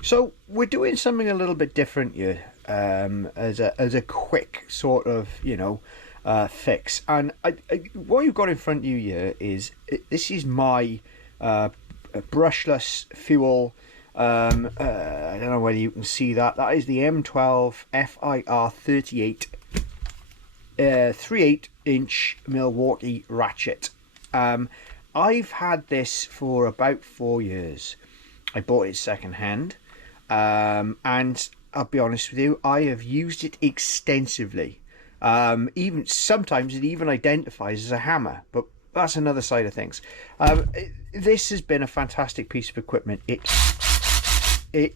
So we're doing something a little bit different here, as a quick sort of fix. And what you've got in front of you here is this is my brushless fuel. I don't know whether you can see that. That is the M12 FIR 38 3/8-inch Milwaukee Ratchet. I've had this for about 4 years. I bought it second hand. And I'll be honest with you, I have used it extensively. Even sometimes it even identifies as a hammer, but that's another side of things. This has been a fantastic piece of equipment. It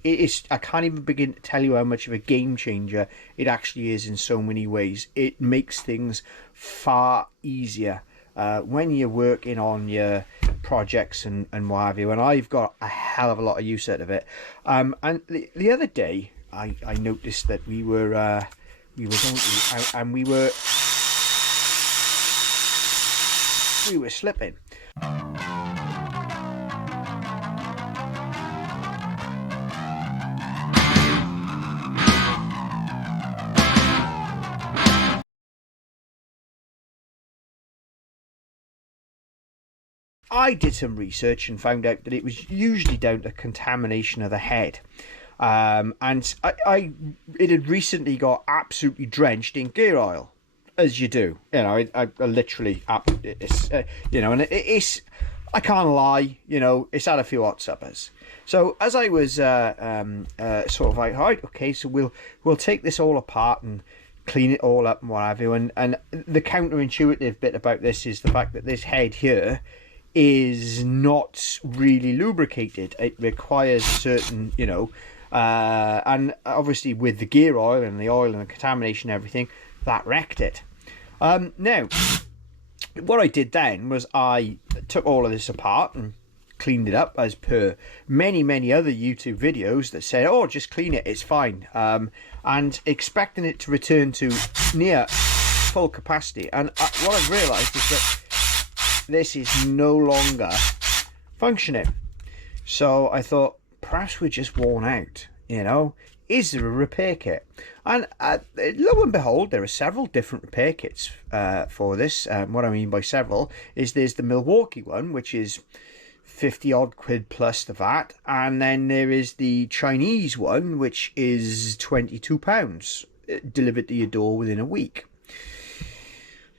is. I can't even begin to tell you how much of a game changer it actually is in so many ways. It makes things far easier when you're working on your projects and what have you, and I've got a hell of a lot of use out of it. And the other day I noticed that we were going out and we were slipping. I did some research and found out that it was usually down to contamination of the head. And it had recently got absolutely drenched in gear oil, as you do. I literally, and it's, I can't lie, it's had a few hot suppers. So as I was sort of like, right, okay, so we'll take this all apart and clean it all up and what have you. And the counterintuitive bit about this is the fact that this head here is not really lubricated. It requires certain, and obviously with the gear oil and the oil and the contamination and everything, that wrecked it. Now, what I did then was I took all of this apart and cleaned it up as per many other YouTube videos that said, oh, just clean it, it's fine, and expecting it to return to near full capacity. And what I've realized is that this is no longer functioning. So I thought perhaps we're just worn out. Is there a repair kit? And lo and behold, there are several different repair kits for this. What I mean by several is there's the Milwaukee one, which is 50 odd quid plus the VAT, and then there is the Chinese one, which is £22 delivered to your door within a week.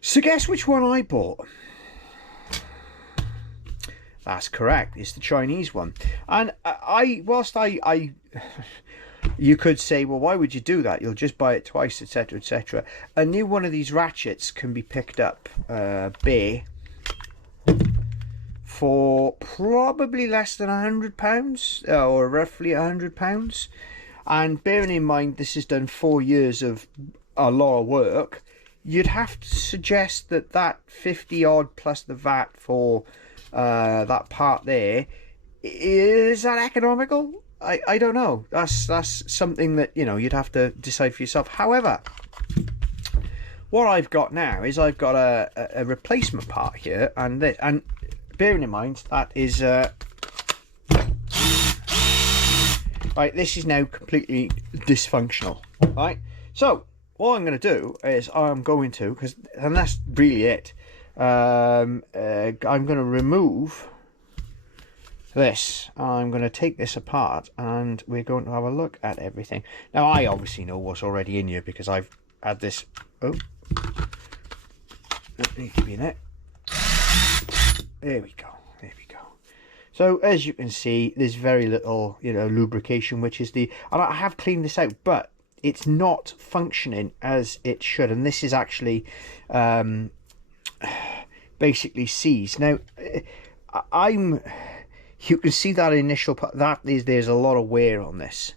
So guess which one I bought? That's correct, it's the Chinese one. And whilst you could say, well, why would you do that? You'll just buy it twice, etc, etc. A new one of these ratchets can be picked up bare for probably less than £100, or roughly £100. And bearing in mind this has done 4 years of a lot of work, you'd have to suggest that 50 odd plus the VAT for that part there, is that economical? I don't know. That's something that you'd have to decide for yourself. However, what I've got now is I've got a replacement part here, and bearing in mind that is right, this is now completely dysfunctional. Right, so what I'm going to do is and that's really it. I'm going to remove this. I'm going to take this apart and we're going to have a look at everything. Now I obviously know what's already in here because I've had this. Oh, that needs to be in it. There we go. So as you can see, there's very little lubrication, which is and I have cleaned this out, but it's not functioning as it should, and this is actually basically seized. Now you can see that initial part, there's a lot of wear on this,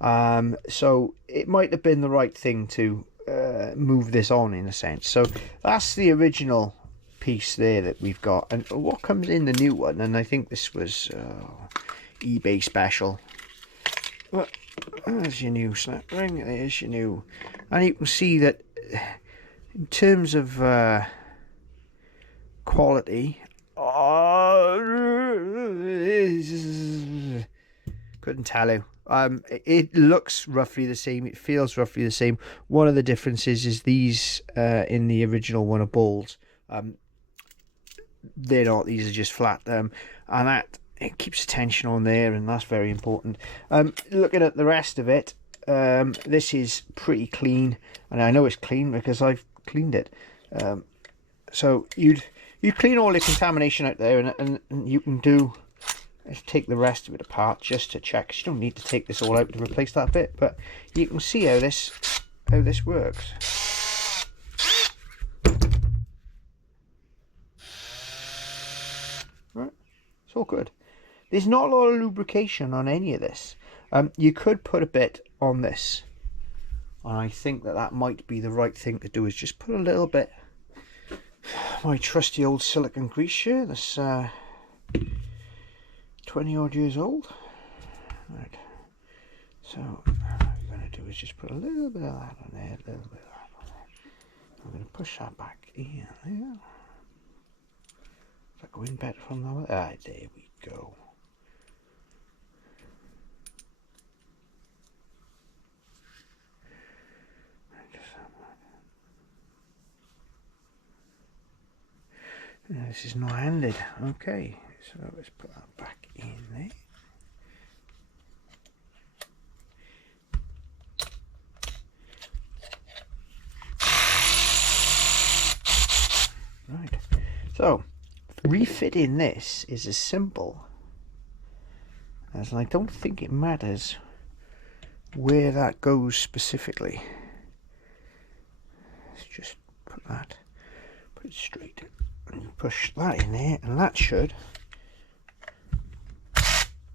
so it might have been the right thing to move this on in a sense. So that's the original piece there that we've got, and what comes in the new one, and I think this was eBay special. Well, there's your new snap ring, there's your new, and you can see that in terms of quality, couldn't tell you. It looks roughly the same, it feels roughly the same. One of the differences is these in the original one are balls. They're not, these are just flat, and that it keeps the tension on there, and that's very important. Looking at the rest of it, this is pretty clean, and I know it's clean because I've cleaned it. So you clean all the contamination out there, and you can do. Let's take the rest of it apart just to check. 'Cause you don't need to take this all out to replace that bit, but you can see how this works. Right, it's all good. There's not a lot of lubrication on any of this. You could put a bit on this, and I think that might be the right thing to do. Is just put a little bit. My trusty old silicone grease here. That's 20 odd years old. Right. So what I'm going to do is just put a little bit of that on there, a little bit of that on there. I'm going to push that back in there. Is that going better from that? Ah, there we go. This is not handed. Okay, so let's put that back in there. Right, so refitting this is as simple as, I don't think it matters where that goes specifically. Let's just put it straight. And you push that in there, and that should.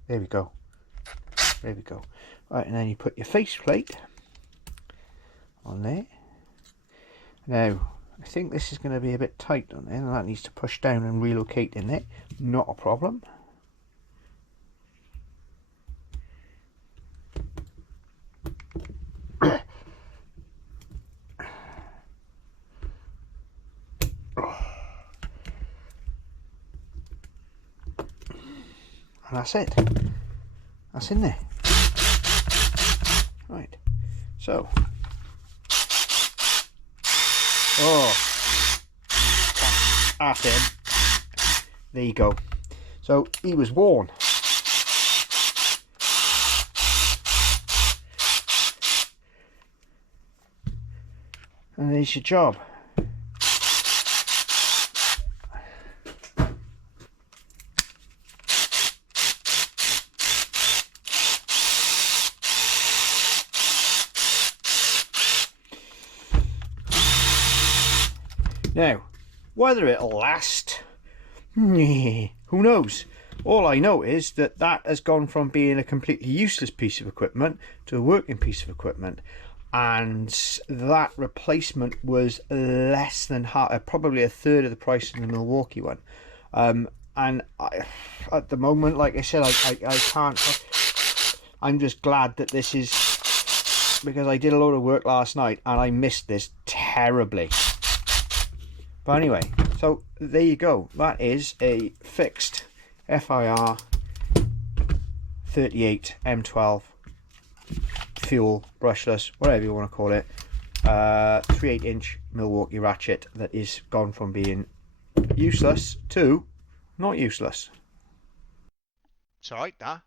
There we go. There we go. Right, and then you put your faceplate on there. Now, I think this is going to be a bit tight on there, and that needs to push down and relocate in there. Not a problem. And that's it. That's in there. Right. So. Oh. That's him. There you go. So he was worn. And there's your job. Now, whether it'll last, who knows? All I know is that has gone from being a completely useless piece of equipment to a working piece of equipment, and that replacement was less than half, probably a third of the price of the Milwaukee one. And at the moment, like I said, I can't. I'm just glad that this is, because I did a lot of work last night and I missed this terribly. But anyway, so there you go. That is a fixed FIR 38 M12 Fuel, brushless, whatever you want to call it, 3/8-inch Milwaukee Ratchet that is gone from being useless to not useless. It's alright, that.